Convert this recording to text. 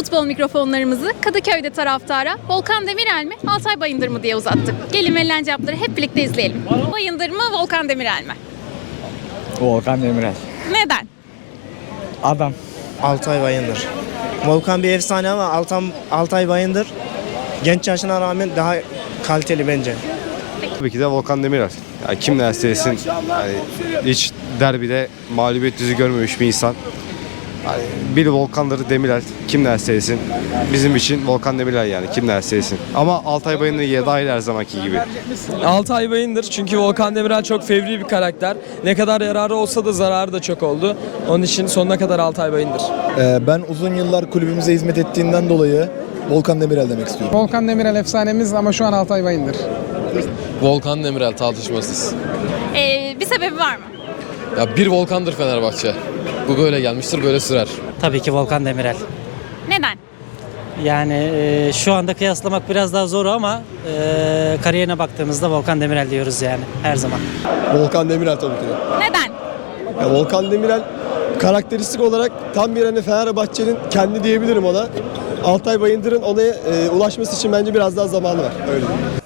futbol mikrofonlarımızı Kadıköy'de taraftara Volkan Demirel mi, Altay Bayındır mı diye uzattık. Gelin verilen cevapları hep birlikte izleyelim. Bayındır mı, Volkan Demirel mi? Volkan Demirel. Neden? Adam. Altay Bayındır. Volkan bir efsane ama Altan, Altay Bayındır genç yaşına rağmen daha kaliteli bence. Tabii ki de Volkan Demirel. Yani kim istesin yani hiç derbide mağlubiyet yüzü görmemiş bir insan. Yani biri Volkan'dır Demirel. Kim ne istesin. Bizim için Volkan Demirel yani kim ne istesin. Ama Altay Bayındır yeri dahil her zamanki gibi. Altay Bayındır çünkü Volkan Demirel çok fevri bir karakter. Ne kadar yararı olsa da zararı da çok oldu. Onun için sonuna kadar Altay Bayındır. Ee, Ben uzun yıllar kulübümüze hizmet ettiğinden dolayı Volkan Demirel demek istiyorum. Volkan Demirel efsanemiz ama şu an Altay Bayındır. Volkan Demirel tartışmasız. Ee, bir sebebi var mı? Ya bir Volkan'dır Fenerbahçe. Bu böyle gelmiştir, böyle sürer. Tabii ki Volkan Demirel. Neden? Yani e, şu anda kıyaslamak biraz daha zor ama e, kariyerine baktığımızda Volkan Demirel diyoruz yani her zaman. Volkan Demirel tabii ki de. Neden? Ya Volkan Demirel karakteristik olarak tam bir hani Fenerbahçe'nin kendi diyebilirim ona. Altay Bayındır'ın ona e, ulaşması için bence biraz daha zamanı var. Öyle diyeyim.